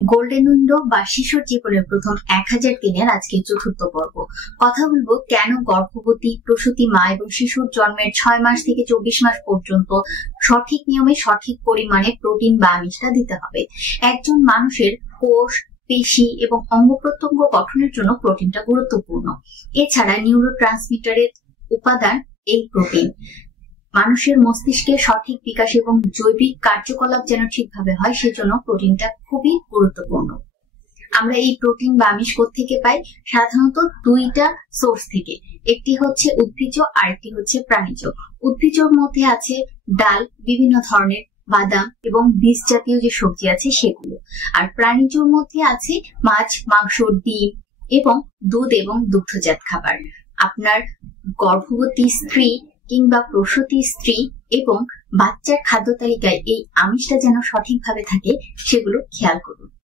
Golden window বা শিশুর জীবনের প্রথম 1000 দিনের আজকে চতুর্থ পর্ব। কথা বলবো কেন গর্ভবতী, প্রসূতি মা এবং শিশুর জন্মের 6 মাস থেকে 24 মাস পর্যন্ত সঠিক নিয়মে সঠিক পরিমাণে প্রোটিন বা আমিষটা দিতে হবে। একজন মানুষের কোষ, পেশি এবং অঙ্গ প্রত্যঙ্গ গঠনের জন্য প্রোটিনটা গুরুত্বপূর্ণ। এছাড়া নিউরোট্রান্সমিটারের উপাদান এই প্রোটিন। মানুষের মস্তিষ্কের সঠিক বিকাশ এবং জৈবিক কার্যকলাপ যেন ঠিকভাবে হয়, সেজন্য প্রোটিনটা খুবই গুরুত্বপূর্ণ। আমরা এই প্রোটিন বা আমিষ থেকে পাই? সাধারণত দুইটা সোর্স থেকে। একটি হচ্ছে উদ্ভিজ, আরেকটি হচ্ছে প্রাণীজ। উদ্ভিজের মধ্যে আছে ডাল, বিভিন্ন ধরনের বাদাম এবং বীজ জাতীয় যে সবজি আছে সেগুলো। আর প্রাণীজর মধ্যে আছে মাছ, মাংস, ডিম এবং দুধ এবং দুগ্ধজাত খাবার। আপনার গর্ভবতী স্ত্রী কিংবা প্রসূতি স্ত্রী এবং বাচ্চার খাদ্য তালিকায় এই আমিষটা যেন সঠিকভাবে থাকে, সেগুলো খেয়াল করুন।